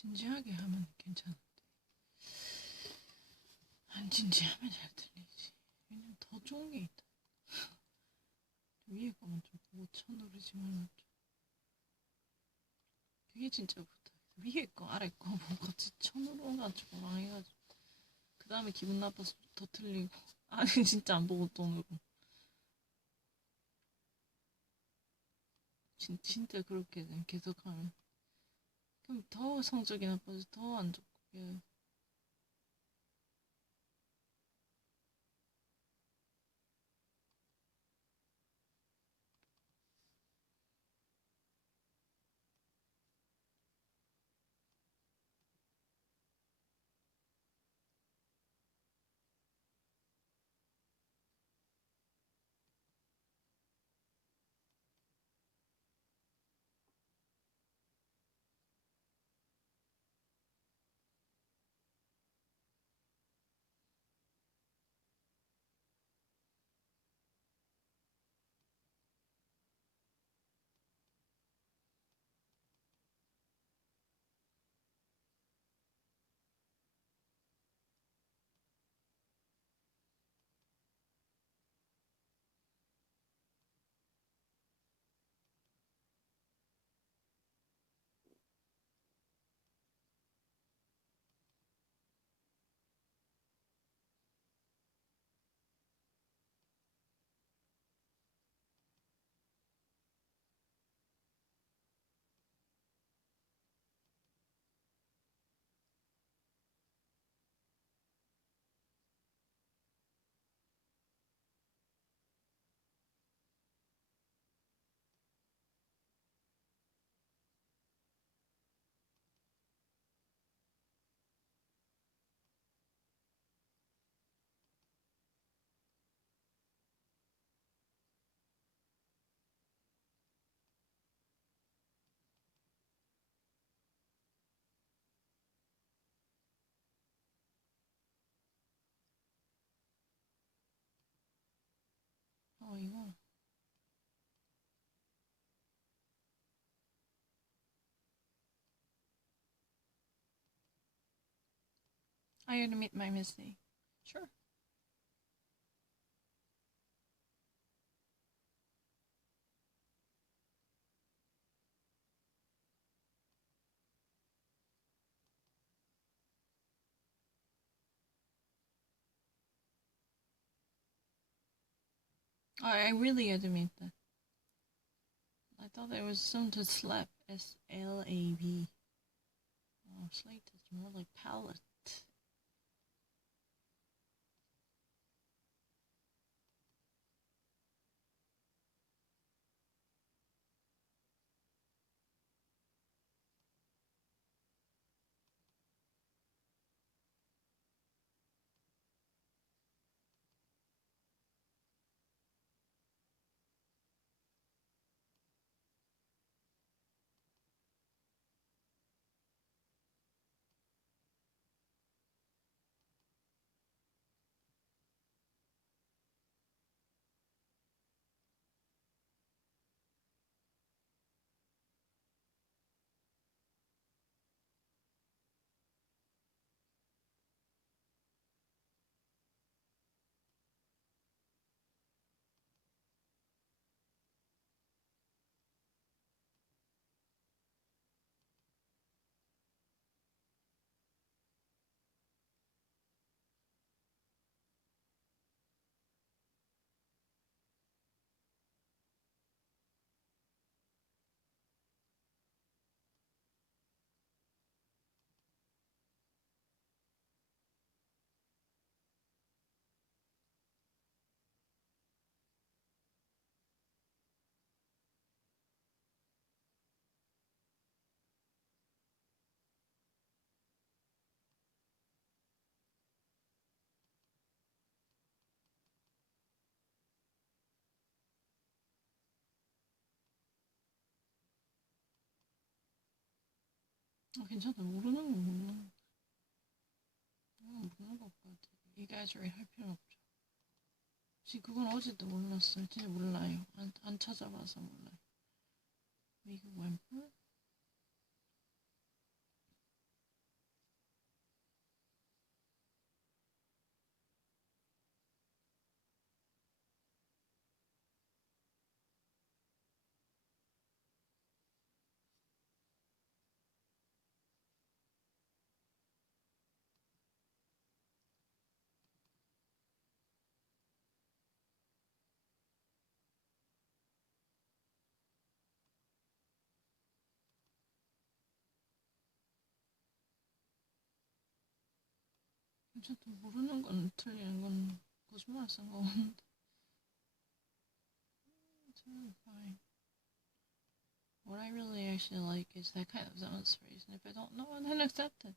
진지하게 하면 괜찮은데 안 진지하면 잘 들리지. 왜냐면 더 좋은 게 있다. 위에 거만 좀 보고 쳐누르지 말라. 그게 진짜 부탁. 위에 거 아래 거 보고 같이 쳐누르가지고 망해가지고 그 다음에 기분 나빠서 더 틀리고 아니 진짜 안 보고 또 누르고 진짜 그렇게 계속하면 그럼 더 성적이 나빠져 더 안 좋고 이거 I admit my mistake. Sure. I really admit that. I thought it was soon to slap. S-L-A-B. Oh, slate is more like palette. 괜찮아. 모르는 거 모르는 것 같아. 이가저리 할 필요 없죠. 혹시 그건 어제도 몰랐어요. 진짜 몰라요. 안 찾아봐서 몰라요. 미국 앰플? 어쨌든 모르는 건 틀리는 건 거짓말 쓴거 없는데. It's really fine. What I really actually like is that kind of demonstration. If I don't know it, then accept it.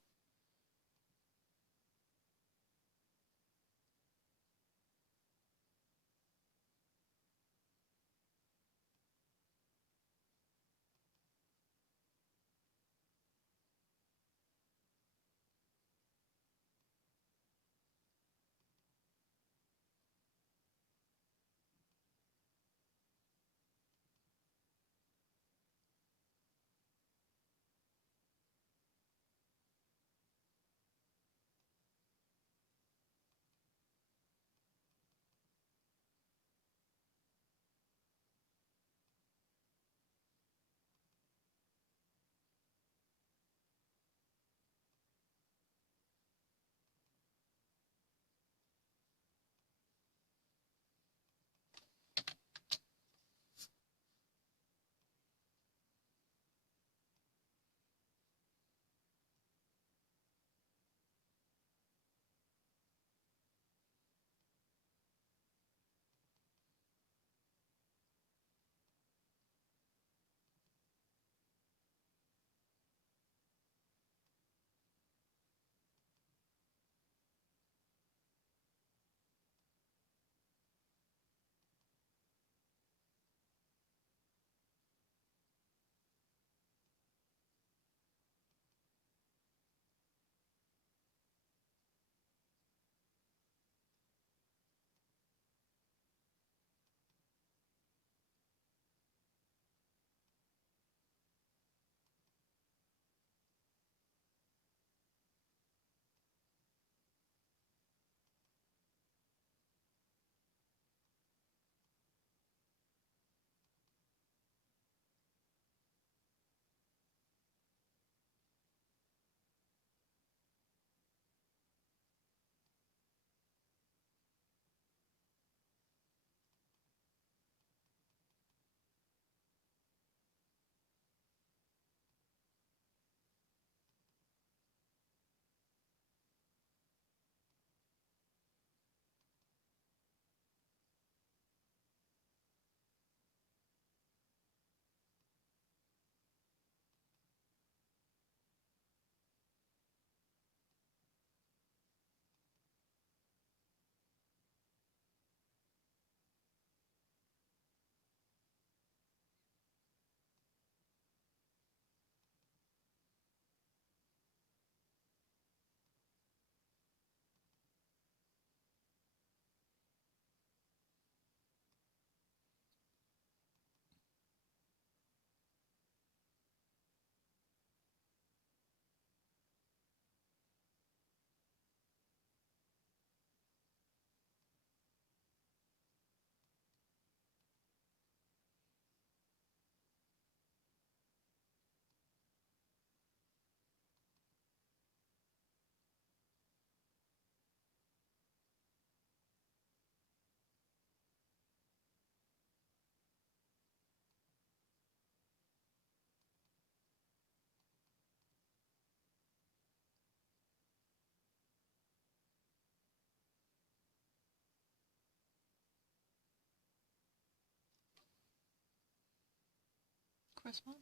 Christmas?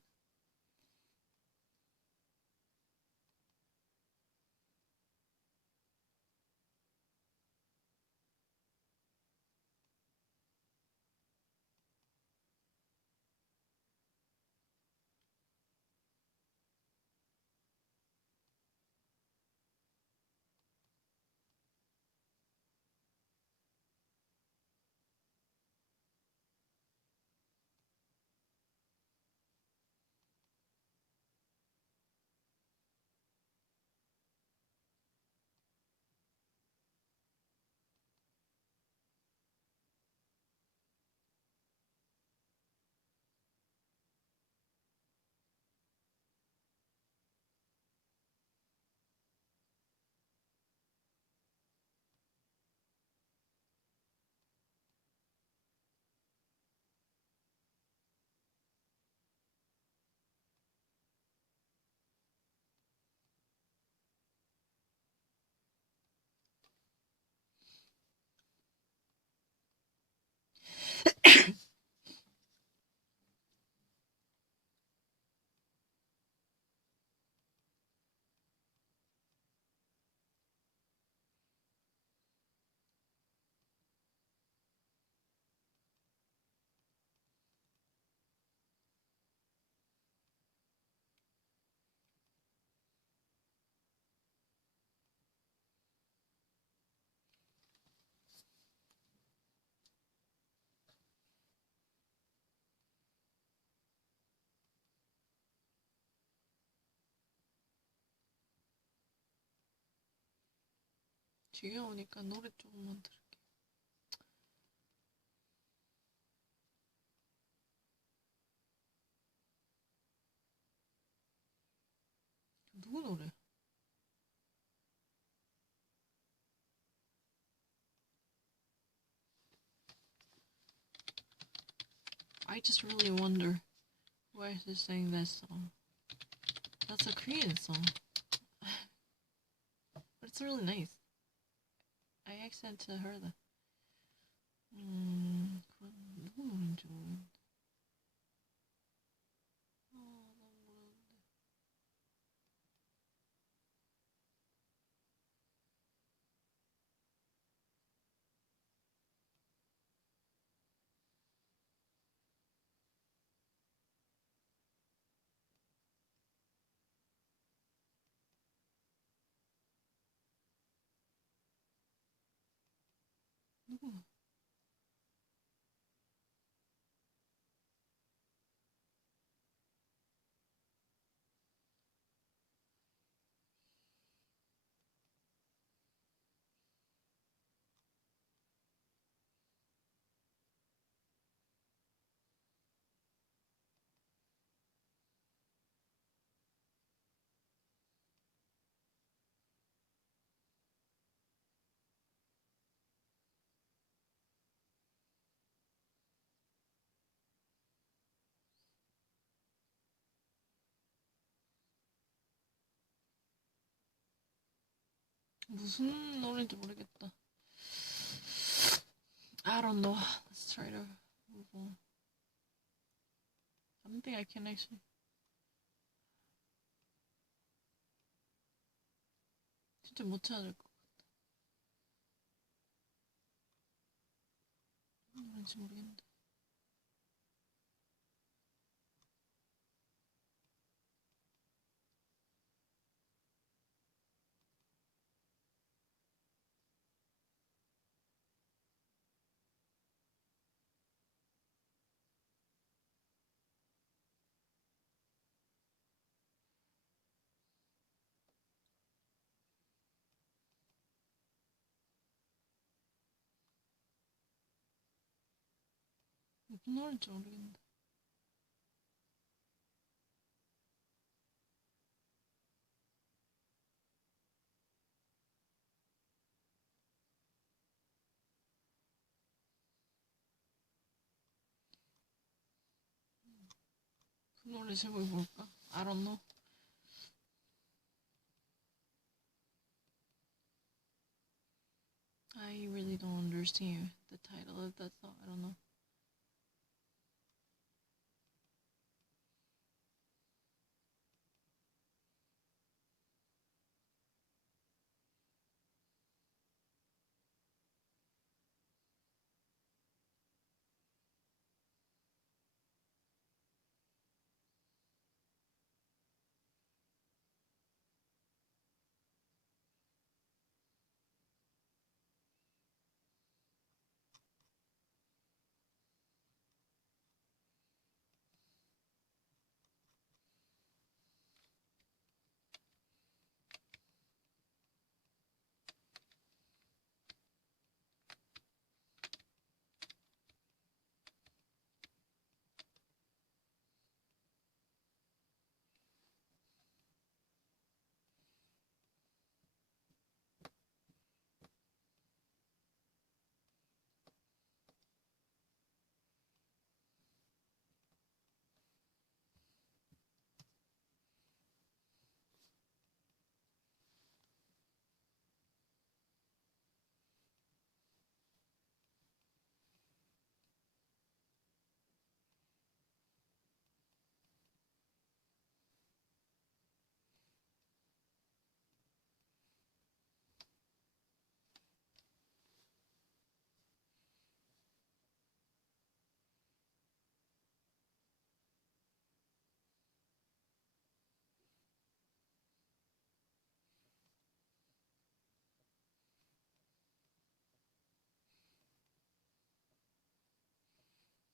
뒤에 오니까 노래 조금만 들을게. 누구 노래? I just really wonder why is he saying that song. That's a Korean song. But it's really nice. I accidentally heard that. 그건 누구 노래인지 모르겠는데. 너무 모르는데. 누구? 무슨 노래인지 모르겠다. I don't know. Let's try to move on. I don't think I can actually. 진짜 못 찾을 것 같아. 무슨 노래인지 모르겠는데. 무슨 노래인지 모르겠는데. 그 노래 제목이 뭘까? I don't know. I really don't understand the title of that song. I don't know.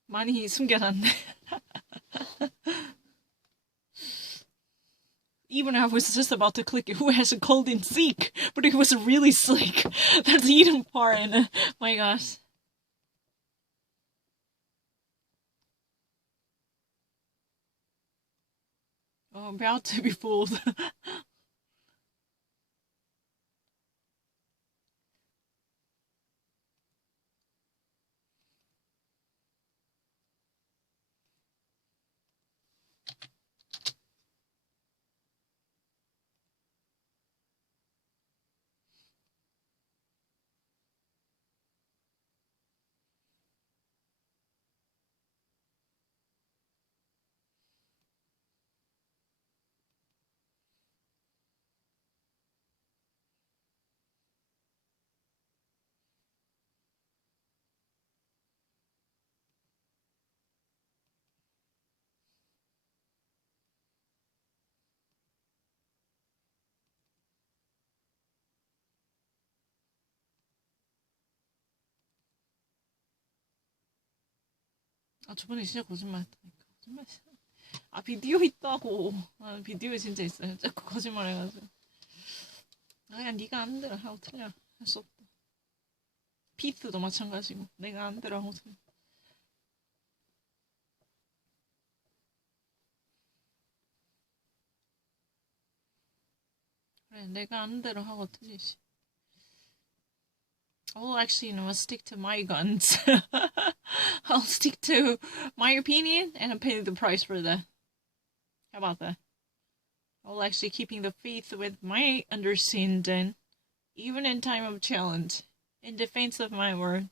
많이 숨겨놨네. Even I was just about to click it. Who has a cold and sick? but it was really slick. That's the hidden part in it. My gosh. Oh, I'm about to be fooled. 아, 저번에 진짜 거짓말 했다니까. 거짓말 진짜. 아, 비디오 있다고. 아, 비디오 진짜 있어요. 자꾸 거짓말 해가지고. 아, 그냥 네가 안 들어 하고 틀려. 할 수 없다. 피트도 마찬가지고. 내가 안 들어 하고 틀려. 그래, 내가 안 들어 하고 틀리지. I'll actually, I'll stick to my guns. I'll stick to my opinion and I'll pay the price for that. How about that? I'll actually keeping the faith with my understanding, even in time of challenge, in defense of my word.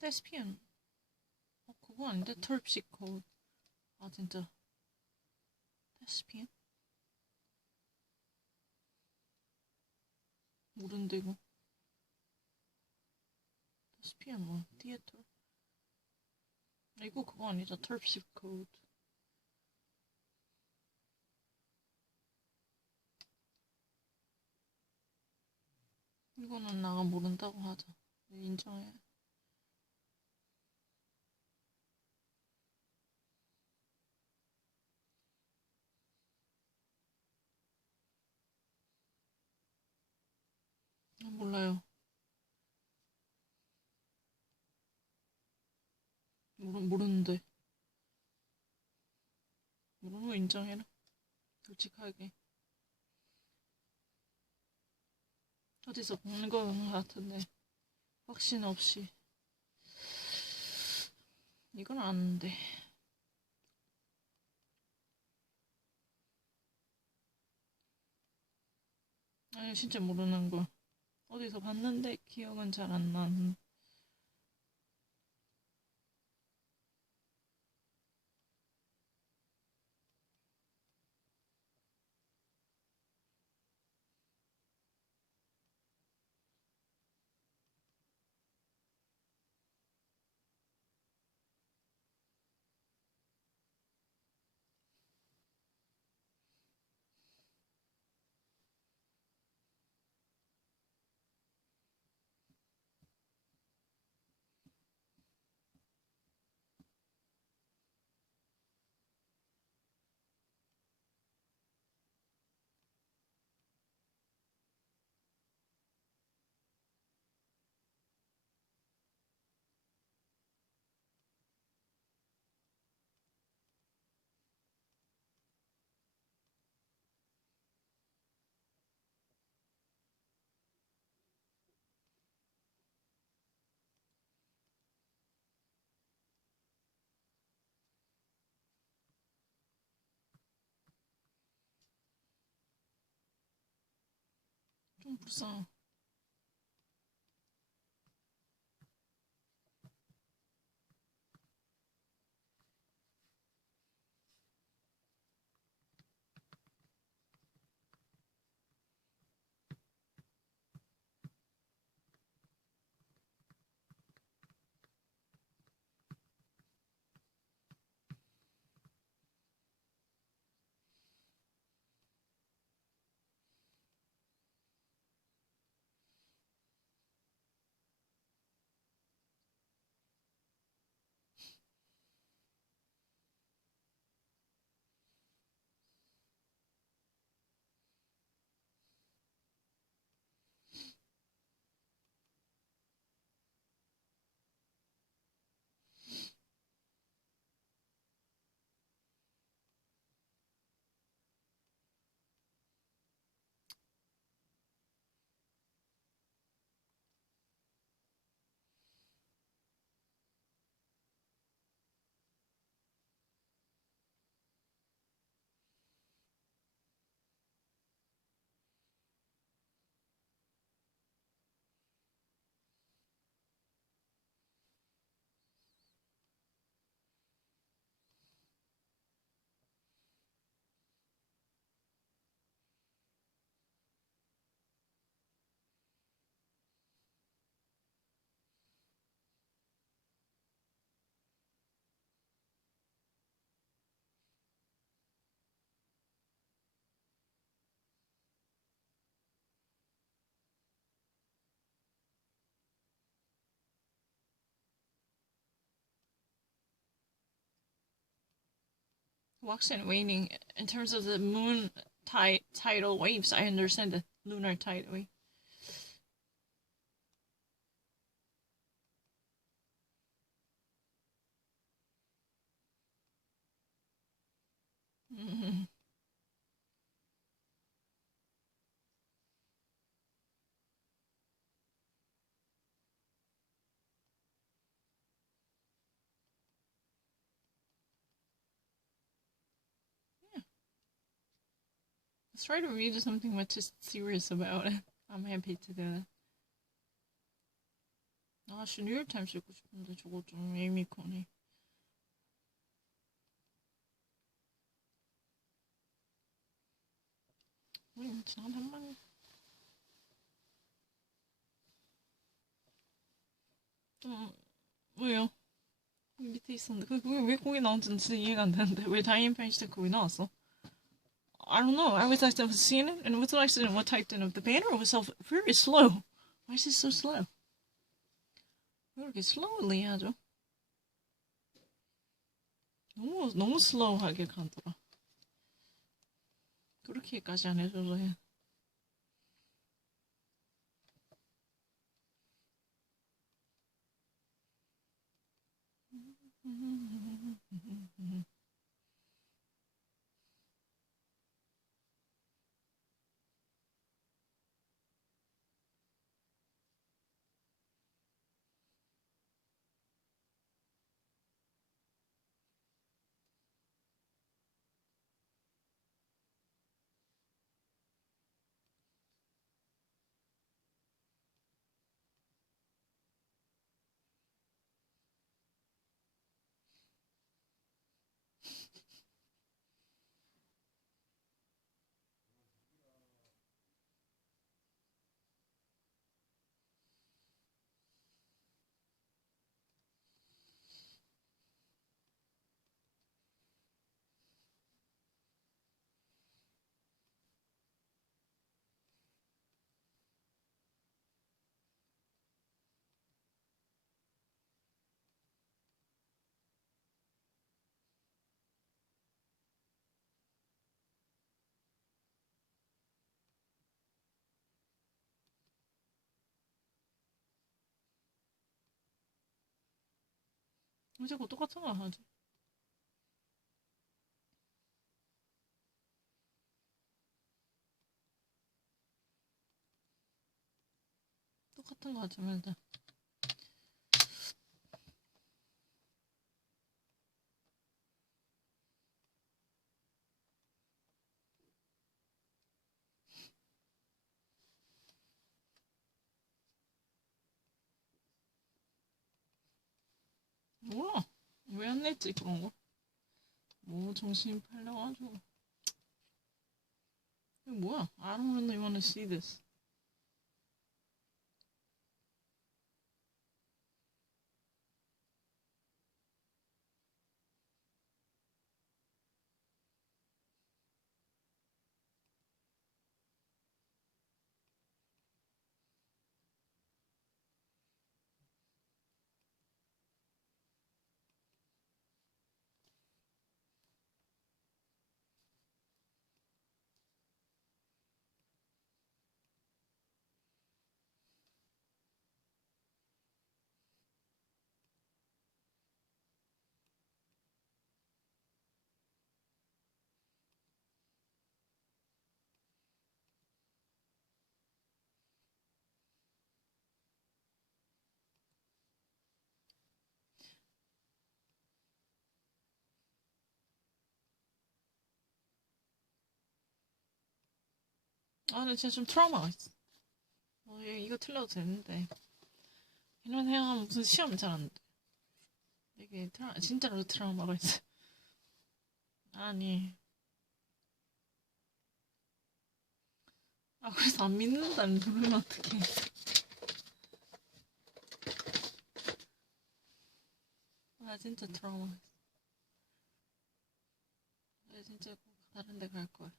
데스피언. 그거 아닌데? 털픽 코드. 아, 진짜. 데스피언? 모른데, 이거. 데스피언 뭐, 티에터. 이거 그거 아니죠? 털픽 코드. 이거는 나가 모른다고 하자. 인정해. 아, 몰라요. 모르는데. 모르는 거 인정해라. 솔직하게. 어디서 본 거 같은데. 확신 없이. 이건 아는데. 아니, 진짜 모르는 거. 어디서 봤는데 기억은 잘 안 나는. 불쌍해. Waxing and waning. In terms of the moon tidal waves, I understand the lunar tidal wave. Mm-hmm. Yeah. Let's try to read something much serious about it. I'm happy to do that. 아씨 뉴욕타임스 읽고 싶은데 저거 좀 에이미 코니. It's not that money. 왜요? 거기 밑에 있었는데 왜 거기 나온지는 진짜 이해가 안 되는데 왜 다이앤 페인시트 거기 나왔어? I don't know. I was seeing it and it was an accident. What typed in of the banner was very slow. Why is it so slow? 왜 이렇게 slowly 하죠? 너무 slow하게 가더라. 그렇게까지 안 해줘서 해. 왜 자꾸 똑같은 거 하지? 똑같은 거 하지 말자. 몰라. 왜 안 냈지, 그런 거? 뭐, 정신 팔려가지고. 이거 뭐야? I don't really want to see this. 아, 근데 진짜 좀 트라우마가 있어. 이거 틀려도 되는데. 이런 생각하면 무슨 시험 잘 안 돼. 이게 진짜로 트라우마가 있어. 아니. 아, 그래서 안 믿는다는 누르면 어떡해. 아, 진짜 트라우마 있어. 나 진짜 꼭 다른 데 갈 거야.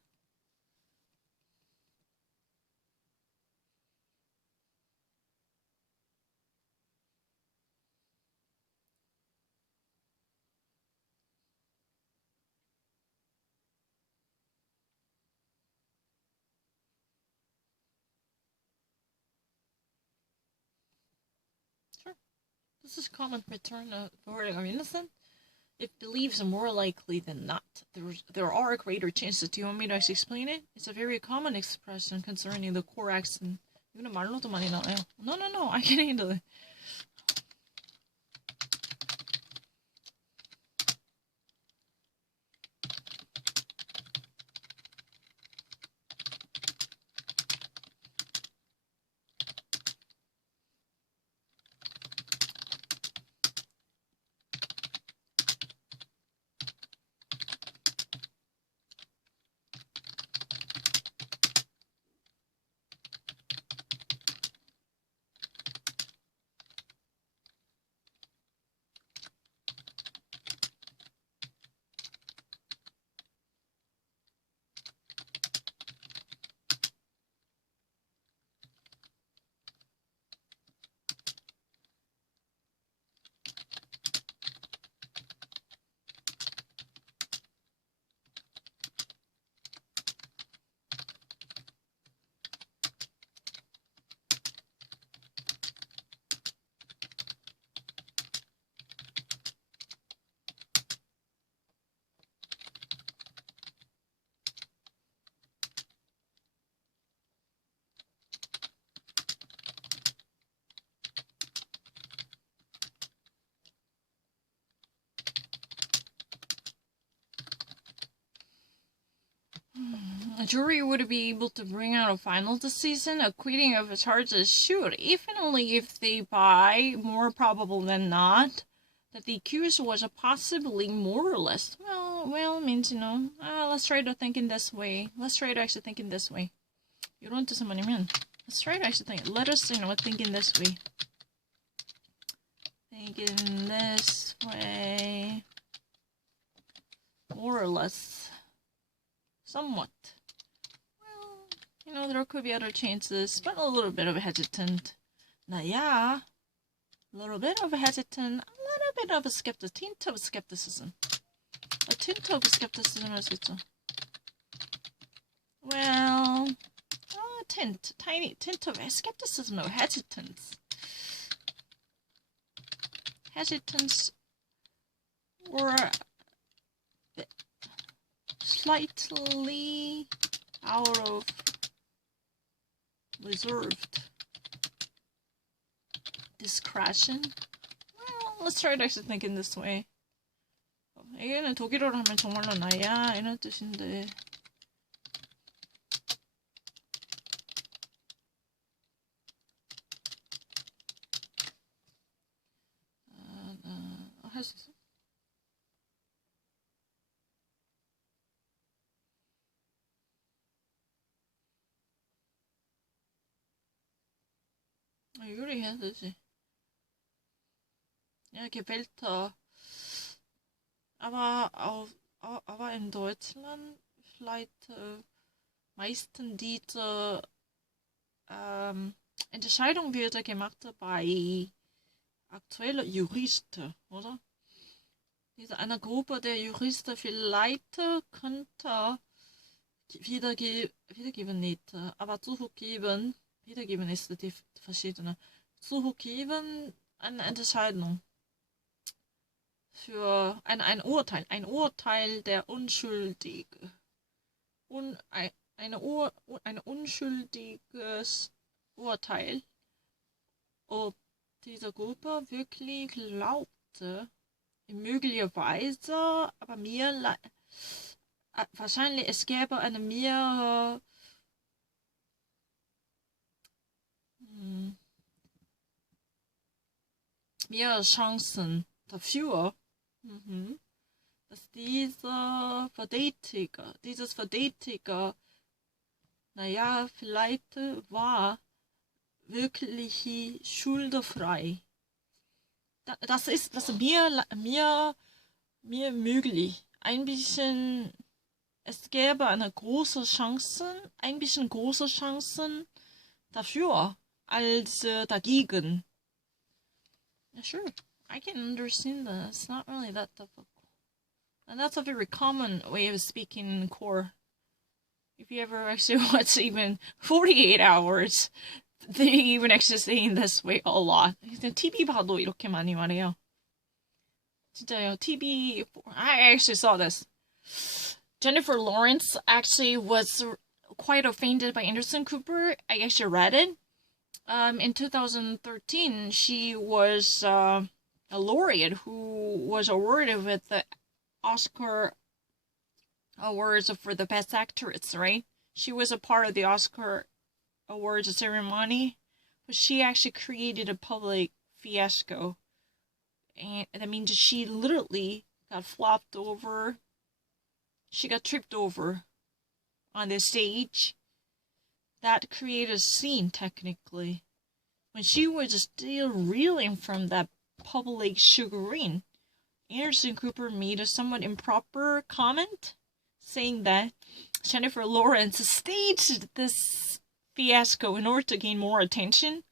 Sure. This is common return of verdict of innocent. If beliefs are more likely than not, there are greater chances. Do you want me to actually explain it? It's a very common expression concerning the core accent. 이거는 말로도 많이 나와요. No, I can handle it. A jury would be able to bring out a final decision acquitting of the charges should, if and only if they buy, more probable than not, that the accused was a possibly more or less. Well means, let's try to think in this way. Let's try to actually think in this way. 이런 뜻은 뭐냐면, let's try to actually think. Let us, think in this way. Think in this way. More or less. Somewhat. There could be other chances, but a little bit of a hesitant. Now, yeah, a little bit of a hesitant, a little bit of a tint of skepticism. A tint of skepticism 할 수 있죠. Well, tiny tint of skepticism or hesitance. Hesitance or slightly out of reserved discretion. Well, let's try to actually think in this way. 이게는 독일어로 하면 정말로 나야 이런 뜻인데. 할 수 있어? 요리해야 되지. 이렇게 Filter. Aber in Deutschland vielleicht meisten diese Entscheidung wird gemacht bei aktuellen Juristen, oder? Eine Gruppe der Juristen vielleicht könnte wiedergeben nicht, aber zurückgeben, wiedergeben ist die verschiedene, zurückgeben eine Entscheidung für ein Urteil der Unschuldige. Ein unschuldiges Urteil, ob diese Gruppe wirklich glaubte, möglicherweise, aber wahrscheinlich es gäbe eine mehr Chancen dafür, dass dieses Verdächtiger, naja, vielleicht war wirklich schuldfrei. Das ist mir möglich. Ein bisschen, es gäbe ein bisschen große Chancen dafür als dagegen. Yeah, sure, I can understand that. It's not really that difficult. And that's a very common way of speaking in core. If you ever actually watch even 48 hours, they even actually saying this way a lot. TV 봐도 이렇게 많이 말해요. 진짜요. I actually saw this. Jennifer Lawrence actually was quite offended by Anderson Cooper. I actually read it. In 2013, she was a laureate who was awarded with the Oscar Awards for the Best Actress, right? She was a part of the Oscar Awards ceremony, but she actually created a public fiasco. And that means she literally got flopped over. She got tripped over on the stage. That created a scene, technically. When she was still reeling from that public chagrin, Anderson Cooper made a somewhat improper comment, saying that Jennifer Lawrence staged this fiasco in order to gain more attention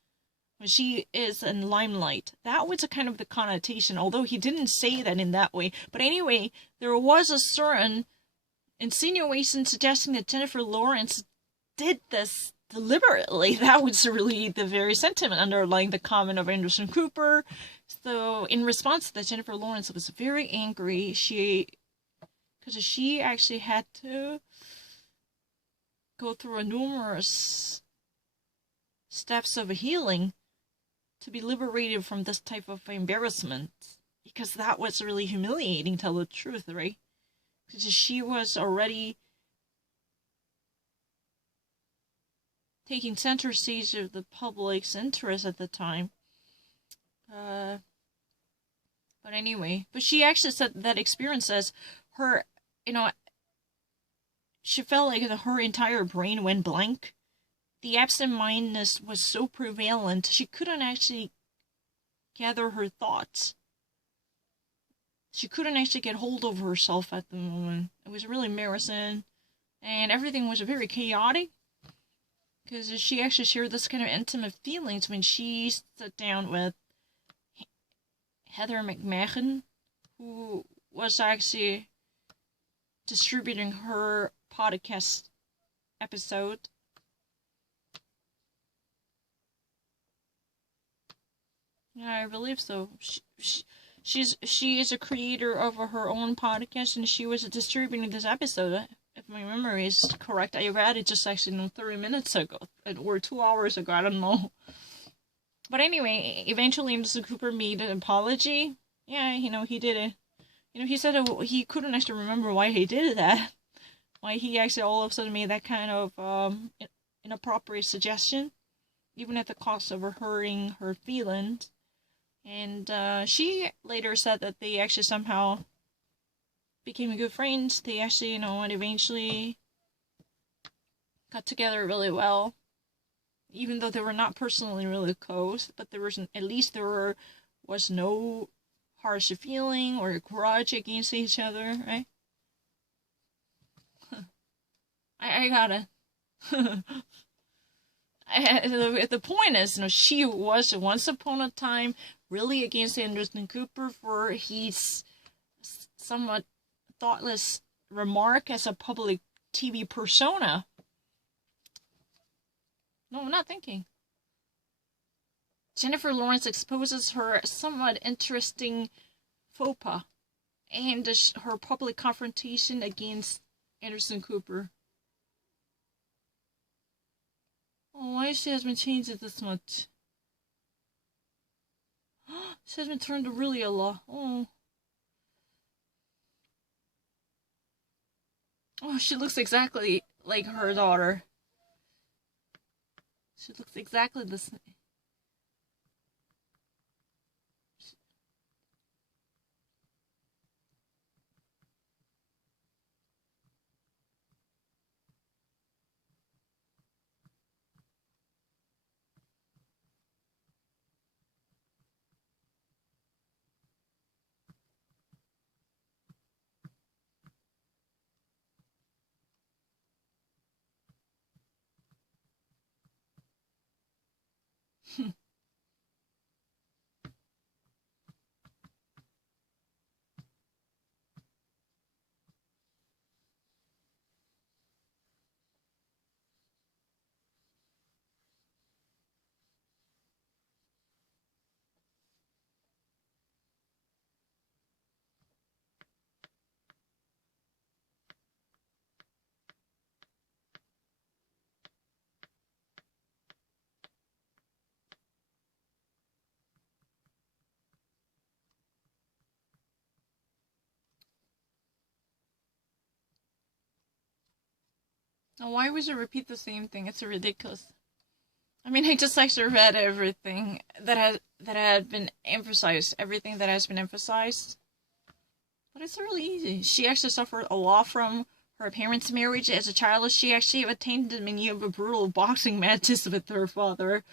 when she is in limelight. That was a kind of the connotation, although he didn't say that in that way. But anyway, there was a certain insinuation suggesting that Jennifer Lawrence did this deliberately. That was really the very sentiment underlying the comment of Anderson Cooper. So in response to that, Jennifer Lawrence was very angry. Because she actually had to go through numerous steps of healing to be liberated from this type of embarrassment. Because that was really humiliating, to tell the truth, right? Because she was already taking center stage of the public's interest at the time. But anyway, but she actually said that experience as her, she felt like her entire brain went blank. The absent-mindedness was so prevalent, she couldn't actually gather her thoughts. She couldn't actually get hold of herself at the moment. It was really embarrassing, and everything was very chaotic. Because she actually shared this kind of intimate feelings when she sat down with Heather McMahon, who was actually distributing her podcast episode. Yeah, I believe so. She is a creator of her own podcast, and she was distributing this episode. If my memory is correct, I read it just actually 30 minutes ago, or 2 hours ago, I don't know. But anyway, eventually Anderson Cooper made an apology. Yeah, he did it. He said he couldn't actually remember why he did that. Why he actually all of a sudden made that kind of inappropriate suggestion, even at the cost of hurting her feelings. And she later said that they actually somehow became good friends. They actually, and eventually got together really well. Even though they were not personally really close, but at least was no harsh feeling or grudge against each other, right? I gotta. The point is, she was once upon a time really against Anderson Cooper for his somewhat thoughtless remark as a public TV persona. No, I'm not thinking. Jennifer Lawrence exposes her somewhat interesting faux pas and her public confrontation against Anderson Cooper. Oh, why she has been changed this much? She has been turned to really a lot. Oh. Oh, she looks exactly like her daughter. She looks exactly the same. Now, why would you repeat the same thing? It's ridiculous. I mean, I just actually read everything that had been emphasized, everything that has been emphasized. But it's really easy. She actually suffered a lot from her parents' marriage as a child. She actually attained many of the brutal boxing matches with her father,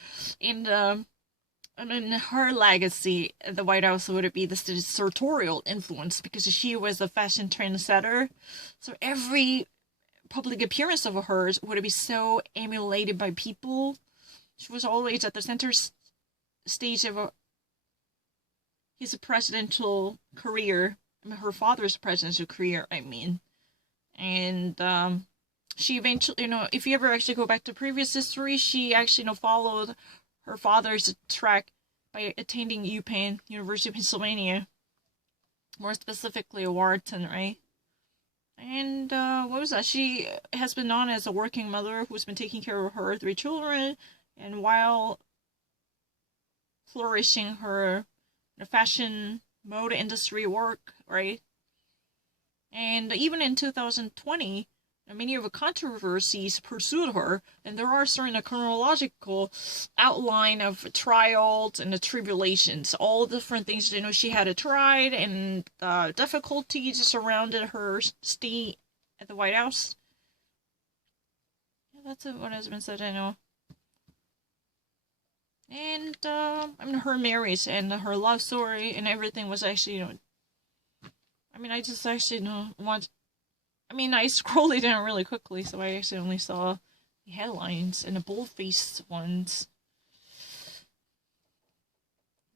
and I mean, her legacy at the White House would be the sartorial influence because she was a fashion trendsetter. So every public appearance of hers would be so emulated by people. She was always at the center stage of his presidential career. I mean, her father's presidential career, I mean. And she eventually, if you ever actually go back to previous history, she actually, followed her father's track by attending UPenn, University of Pennsylvania. More specifically, Wharton, right? And what was that? She has been known as a working mother who's been taking care of her three children, and while flourishing her fashion mode industry work, right? And even in 2020, many of the controversies pursued her, and there are certain chronological outline of trials and the tribulations, all different things she had tried, and difficulties surrounded her stay at the White House. Yeah, that's what has been said, I know. And I mean, her marriage and her love story and everything was actually, I mean, I just actually want. I mean, I scrolled it down really quickly, so I actually only saw the headlines and the bold-faced ones.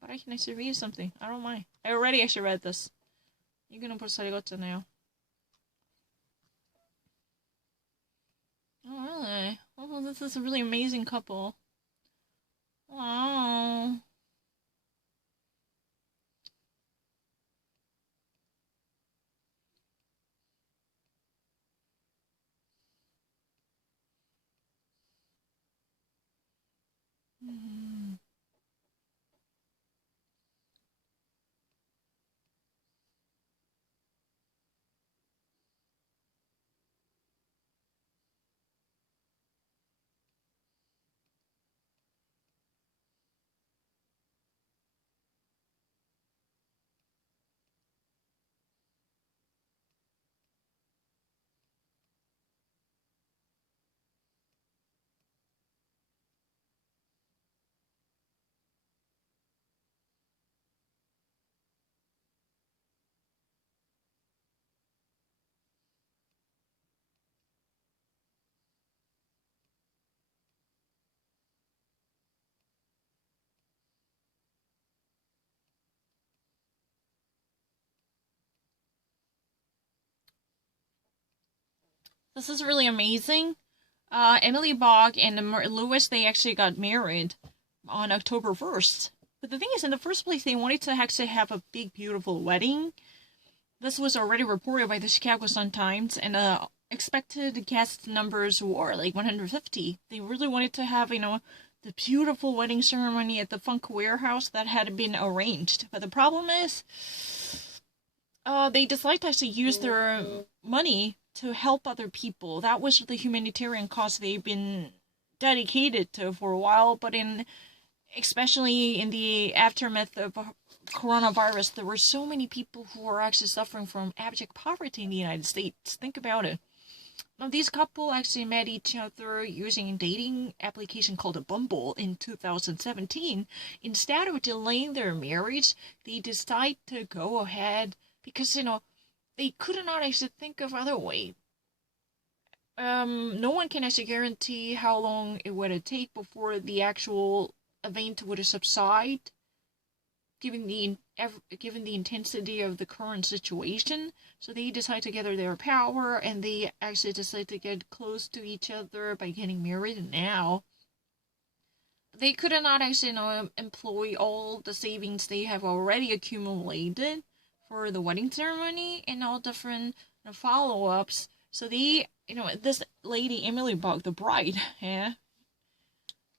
But I can actually read something. I don't mind. I already actually read this. You're gonna put Sarigota now. Oh, really? Oh, this is a really amazing couple. Wow. Mm. This is really amazing. Emily Bach and Lewis, they actually got married on October 1st. But the thing is, in the first place, they wanted to actually have a big, beautiful wedding. This was already reported by the Chicago Sun-Times, and expected guest numbers were like 150. They really wanted to have, the beautiful wedding ceremony at the Funk Warehouse that had been arranged. But the problem is, they decided to actually use their money to help other people. That was the humanitarian cause they've been dedicated to for a while, but especially in the aftermath of coronavirus, there were so many people who were actually suffering from abject poverty in the United States. Think about it. Now, these couple actually met each other using a dating application called a Bumble in 2017. Instead of delaying their marriage, they decided to go ahead because, they could not actually think of other way. No one can actually guarantee how long it would take before the actual event would subside, given the intensity of the current situation. So they decide to gather their power, and they actually decide to get close to each other by getting married now. They could not actually, employ all the savings they have already accumulated for the wedding ceremony and all different follow-ups. So they, this lady, Emily Bach, the bride,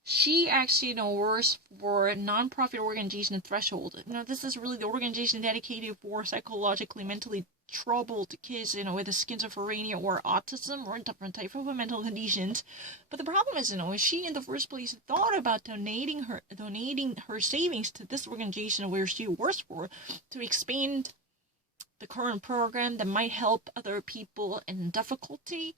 she actually, works for a non-profit organization, Threshold. This is really the organization dedicated for psychologically, mentally troubled kids, with schizophrenia or autism or different type of mental conditions. But the problem is, she in the first place thought about donating her savings to this organization where she works for to expand the current program that might help other people in difficulty.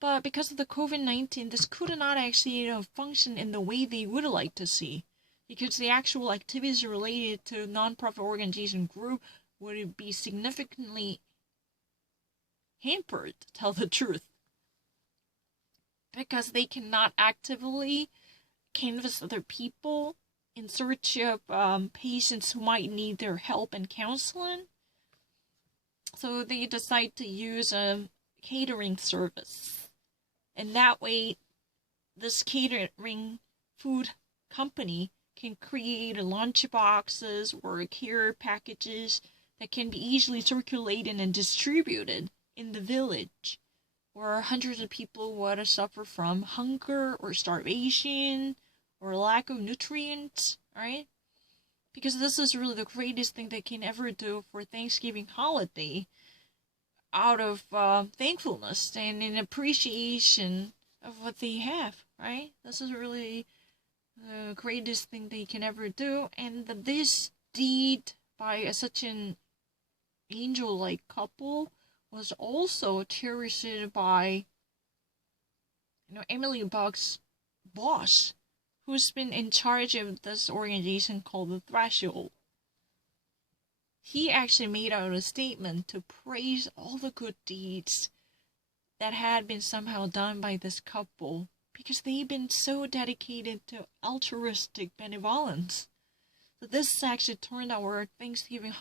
But because of the COVID-19, this could not actually, function in the way they would like to see. Because the actual activities related to non-profit organization group would be significantly hampered, to tell the truth. Because they cannot actively canvass other people in search of patients who might need their help and counseling. So they decide to use a catering service. And that way, this catering food company can create lunch boxes or care packages that can be easily circulated and distributed in the village, where hundreds of people would suffer from hunger or starvation or lack of nutrients, right? Because this is really the greatest thing they can ever do for Thanksgiving holiday, out of thankfulness and in appreciation of what they have, right? This is really the greatest thing they can ever do. And this deed by such an angel-like couple was also cherished by, Emily Bach's boss, who's been in charge of this organization called the Threshold. He actually made out a statement to praise all the good deeds that had been somehow done by this couple, because they've been so dedicated to altruistic benevolence. So this actually turned our Thanksgiving